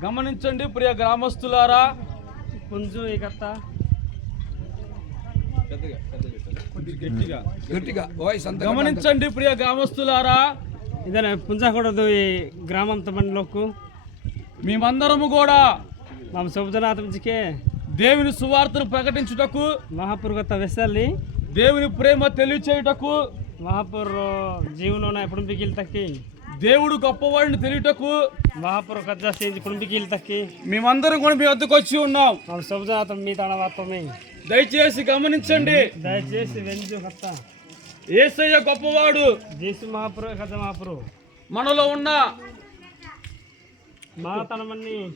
గమనించండి ప్రియ గ్రామస్తులారా, పుంజు ఇకత్త గమనించండి ప్రియ గ్రామస్తులారా, ಇದನ್ನ పుంజకూడదు ఈ గ్రామం తమలోకు మేమందరము కూడా మా సౌజనాత్మజికే దేవుని సువార్తను ప్రకటించుటకు, మహాపురుగత వెసలి దేవుని ప్రేమ తెలియచేయుటకు, మహాపుర్ జీవన కుటుంబీకిల్ తక్కి దేవుడు గొప్పవాడిని తెలియటకు మహాపురు కజ్జా చేంజ్ కుటుంబీకిల్ తక్కి మేమందరం కూడా మీ వద్దకు వచ్చి ఉన్నాం. మా సౌజనాత్మ మీ తనవాత్మే దయచేసి గమనించండి. దయచేసి వెంజు కత్త యేసయ్య గొప్పవాడు. జేసు మహాపురు కజ్జ మహాపురు మనలో ఉన్న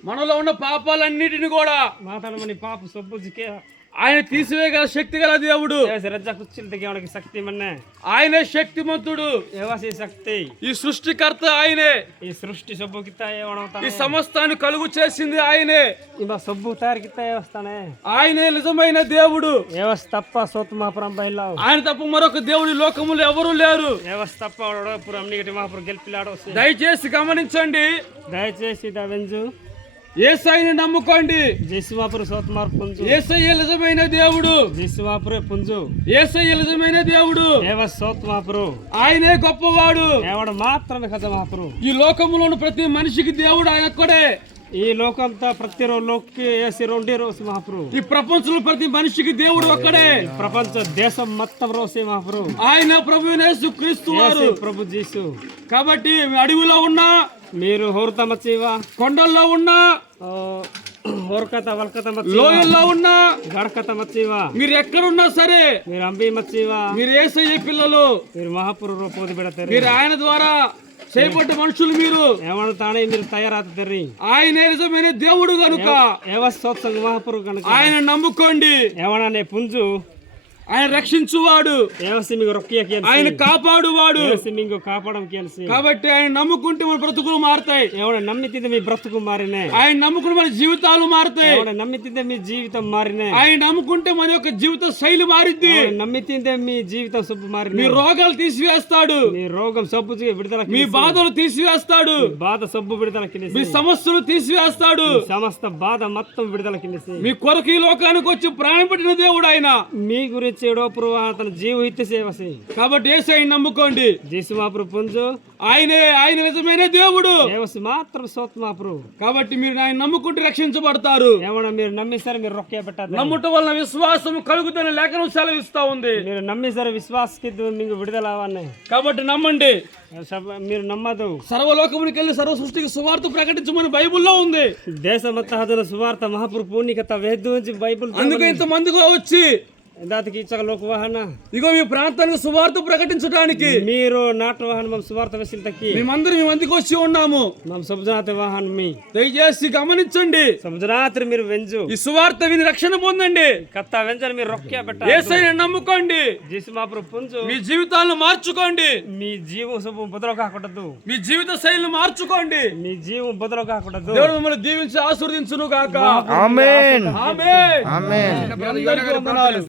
మనలో ఉన్న పాపాలన్నిటిని కూడా మాతనమని పాప సొబ్బుజికే ఆయన తీసివేయగల శక్తి గల దేవుడు. శక్తి మన్నే ఆయనే శక్తిమంతుడు. శక్తి ఈ సృష్టికర్త ఆయనే. ఈ సృష్టి సబ్బు ఈ సమస్తాన్ని కలుగు చేసింది ఆయనే. సబ్బు తయారు ఆయనే నిజమైన దేవుడు. తప్ప సోత్ మహాపురం బయలావు ఆయన తప్ప మరొక దేవుడి లోకములు ఎవరు లేరు. తప్ప మహాపురం గెలిపిలాడు. దయచేసి గమనించండి. దయచేసి వెంజు యేసయ్యని నమ్ముకోండి. జేసువాపురు సోత్మార్ పుంజు యేసయ్య నిజమైన దేవుడు. జేసువాపురు పుంజు యేసయ్య నిజమైన దేవుడు. సోత్మాపురు ఆయనే గొప్పవాడు. ఎవడు మాత్రమే కథ మహాపురు. ఈ లోకములోని ప్రతి మనిషికి దేవుడు ఆయన ఒక్కడే. ఈ లోకంతో ప్రతి లోక్కి ఏసి రెండే రోజు మహాపురు. ఈ ప్రపంచంలో ప్రతి మనిషికి దేవుడు ఒక్కడే. ప్రపంచ దేశం మొత్తం రోజే మహాపురు. ఆయన ప్రభు యేసుక్రీస్తు వారు. ప్రభు జీసు. కాబట్టి అడవిలో ఉన్నా, మీరు హోర్తమచ్చీవా, కొండల్లో ఉన్నా, హోర్కత వల్కత లోయల్లో ఉన్నా, గడకత మచ్చీవా, మీరు ఎక్కడున్నా సరే, మీరు అంబి మచ్చీవా, మీరు యేసయ్య పిల్లలు, మీరు మహాపురు పోది పెడతారు. మీరు ఆయన ద్వారా చేయబడ్డ మనుషులు. మీరు ఏమన్నా తానే మీరు తయారవుతారు. ఆయన నిజమైన దేవుడు కనుక మహాపురు కనుక ఆయన నమ్ముకోండి. ఏమన్నా పుంజు ఆయన రక్షించువాడు. ఆయన కాపాడువాడు. కాబట్టి ఆయన నమ్ముకుంటే మన బ్రతుకులు మారుతాయి. నమ్మితే మీ బ్రతుకు మారినే. ఆయన నమ్ముకుంటే మన జీవితాలు మారుతాయి. నమ్మితే మీ జీవితం మారినే. ఆయన నమ్ముకుంటే మన యొక్క జీవిత శైలి మారింది. నమ్మితే మీ జీవితం సబ్బు మారింది. మీ రోగాలు తీసివేస్తాడు. మీ రోగం సబ్బు విడుదల. మీ బాధలు తీసివేస్తాడు. బాధ సబ్బు విడుదల. మీ సమస్యలు తీసివేస్తాడు. సమస్త బాధ మొత్తం విడుదల. మీ కొరకు ఈ లోకానికి వచ్చి ప్రాణం పెట్టిన దేవుడు ఆయన. మీ గురించి తన జీవిత సేవ కాబట్టి యేసయ్యని నమ్ముకోండి. జేసుమాపురు పుంజు ఆయన నిజమైన దేవుడు. మాత్రం సోత్మాపురు. కాబట్టి మీరు ఆయన నమ్ముకుంటే రక్షించబడతారు. ఏమన్నా మీరు నమ్మిసారు, మీరు రొక్కే పెట్టారు. నమ్ముట వలన విశ్వాసం కలుగుతుందని లేఖనం సెలవిస్తా ఉంది. మీరు నమ్మిసారు, విశ్వాసకి మీకు విడుదల అవన్నీ. కాబట్టి నమ్మండి. మీరు నమ్మదు. సర్వలోకమునికి వెళ్ళి సర్వ సృష్టికి సువార్త ప్రకటించమని బైబుల్లో ఉంది. దేశమంతా హదుల సువార్త మహాపురు పూర్ణికత వేద్దు నుంచి బైబుల్. అందుకే ఇంత మందిగా వచ్చి దానికి ఇచ్చక లోక వాహన ఇగో మీ ప్రాంతానికి సువార్త ప్రకటించడానికి మీరు నాటు వాహన సువార్త వెసిల్తకి మేమందరం మీ మందికి వచ్చి ఉన్నాము. సబ్జనాథ వాహన మీ దయచేసి గమనించండి. సబ్జనాథ్ మీరు వెంజు ఈ సువార్త విని రక్షణ పొందండి. కత్త వెంజని మీరు రొక్కే పెట్టాలి. యేసయ్యని నమ్ముకోండి. జేసుమాపురు పుంజు మీ జీవితాలను మార్చుకోండి. మీ జీవం సబ్బు బదులు కాకూడదు. మీ జీవిత శైలిని మార్చుకోండి. మీ జీవం బదులు కాకూడదు. దేవుడు మిమ్మల్ని దీవించి ఆశీర్వదించును గాక. ఆమేన్. ఆమేన్. ఆమేన్.